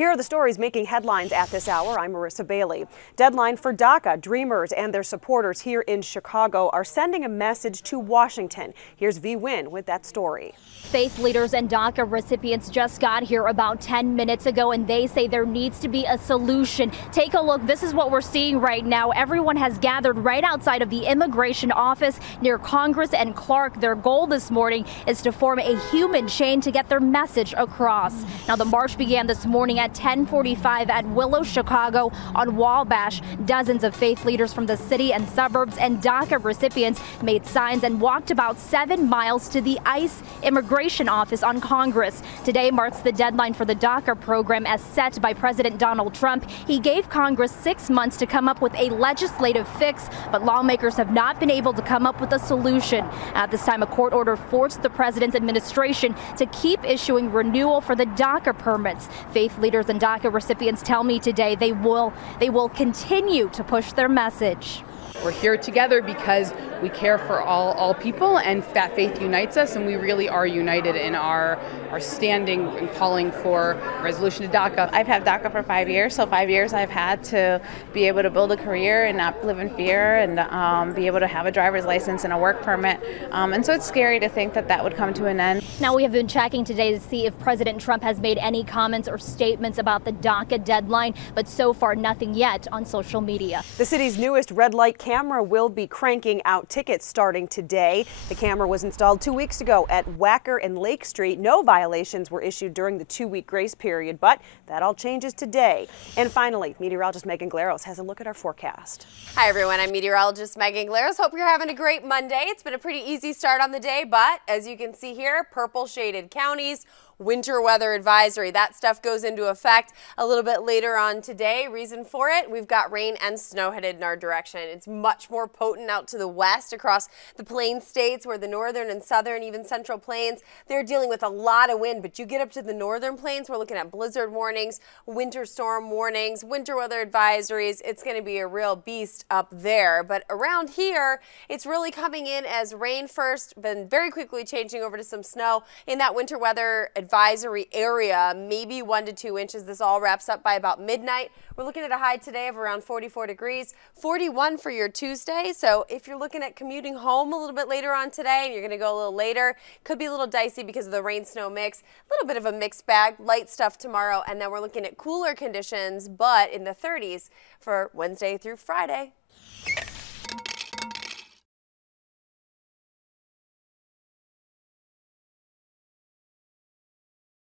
Here are the stories making headlines at this hour. I'm Marissa Bailey. Deadline for DACA. Dreamers and their supporters here in Chicago are sending a message to Washington. Here's V. Wynn with that story. Faith leaders and DACA recipients just got here about 10 minutes ago, and they say there needs to be a solution. Take a look. This is what we're seeing right now. Everyone has gathered right outside of the immigration office near Congress and Clark. Their goal this morning is to form a human chain to get their message across. Now, the march began this morning at 10:45 at Willow, Chicago on Wabash. Dozens of faith leaders from the city and suburbs and DACA recipients made signs and walked about 7 miles to the ICE immigration office on Congress. Today marks the deadline for the DACA program as set by President Donald Trump. He gave Congress 6 months to come up with a legislative fix, but lawmakers have not been able to come up with a solution. At this time, a court order forced the president's administration to keep issuing renewal for the DACA permits. Faith leaders and DACA recipients tell me today they will continue to push their message. We're here together because we care for all people, and that faith unites us, and we really are united in our standing and calling for resolution to DACA. I've had DACA for 5 years, so 5 years I've had to be able to build a career and not live in fear, and be able to have a driver's license and a work permit. And so it's scary to think that that would come to an end. Now, we have been checking today to see if President Trump has made any comments or statements about the DACA deadline, but so far nothing yet on social media. The city's newest red light camera will be cranking out tickets starting today. The camera was installed 2 weeks ago at Wacker and Lake Street. No violations were issued during the 2-week grace period, but that all changes today. And finally, meteorologist Megan Glaros has a look at our forecast. Hi everyone, I'm meteorologist Megan Glaros. Hope you're having a great Monday. It's been a pretty easy start on the day, but as you can see here, purple shaded counties, winter weather advisory. That stuff goes into effect a little bit later on today. Reason for it, we've got rain and snow headed in our direction. It's much more potent out to the west across the plain states, where the northern and southern, even central plains, they're dealing with a lot of wind. But you get up to the northern plains, we're looking at blizzard warnings, winter storm warnings, winter weather advisories. It's going to be a real beast up there. But around here, it's really coming in as rain first, then very quickly changing over to some snow in that winter weather advisory area, maybe 1 to 2 inches. This all wraps up by about midnight. We're looking at a high today of around 44 degrees, 41 for your Tuesday. So if you're looking at commuting home a little bit later on today and you're going to go a little later, could be a little dicey because of the rain-snow mix. A little bit of a mixed bag, light stuff tomorrow, and then we're looking at cooler conditions, but in the 30s for Wednesday through Friday.